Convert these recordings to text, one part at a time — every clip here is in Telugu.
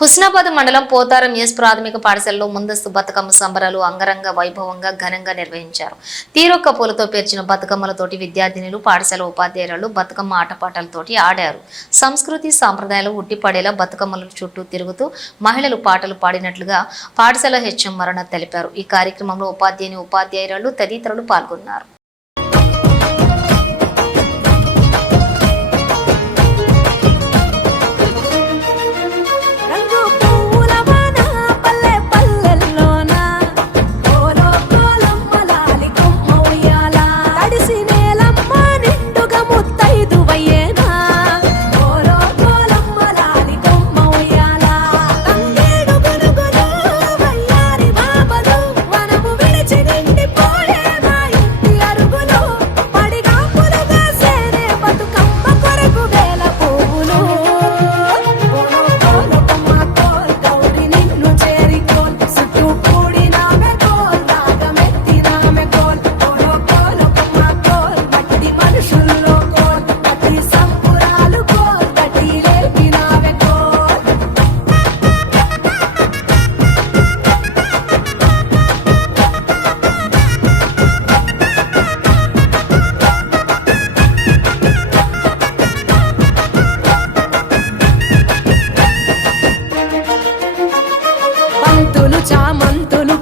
హుస్నాబాద్ మండలం పోతారం ఎస్ ప్రాథమిక పాఠశాలలో ముందస్తు బతుకమ్మ సంబరాలు అంగరంగ వైభవంగా ఘనంగా నిర్వహించారు. తీరొక్క పూలతో పేర్చిన బతుకమ్మలతోటి విద్యార్థినులు పాఠశాల ఉపాధ్యాయులు బతుకమ్మ ఆటపాటలతోటి ఆడారు. సంస్కృతి సాంప్రదాయాలు ఉట్టిపడేలా బతుకమ్మల చుట్టూ తిరుగుతూ మహిళలు పాటలు పాడినట్లుగా పాఠశాల హెచ్ఎం మరణ తెలిపారు. ఈ కార్యక్రమంలో ఉపాధ్యాయుని ఉపాధ్యాయురాలు తదితరులు పాల్గొన్నారు. చామంతులు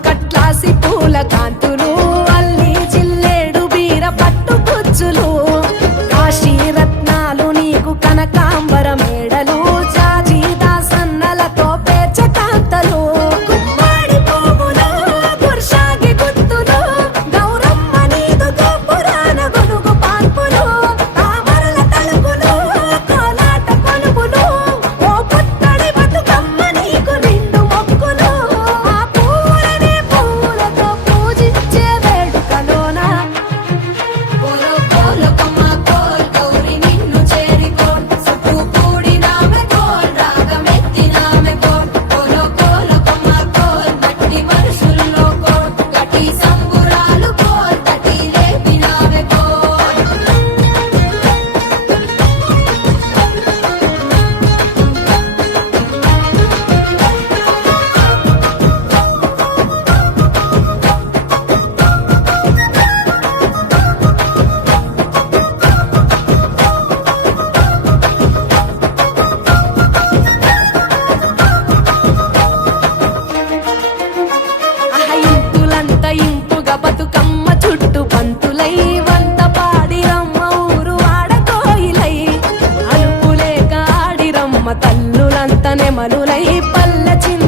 తమ తల్లులంత నెమలులై పల్ల చింత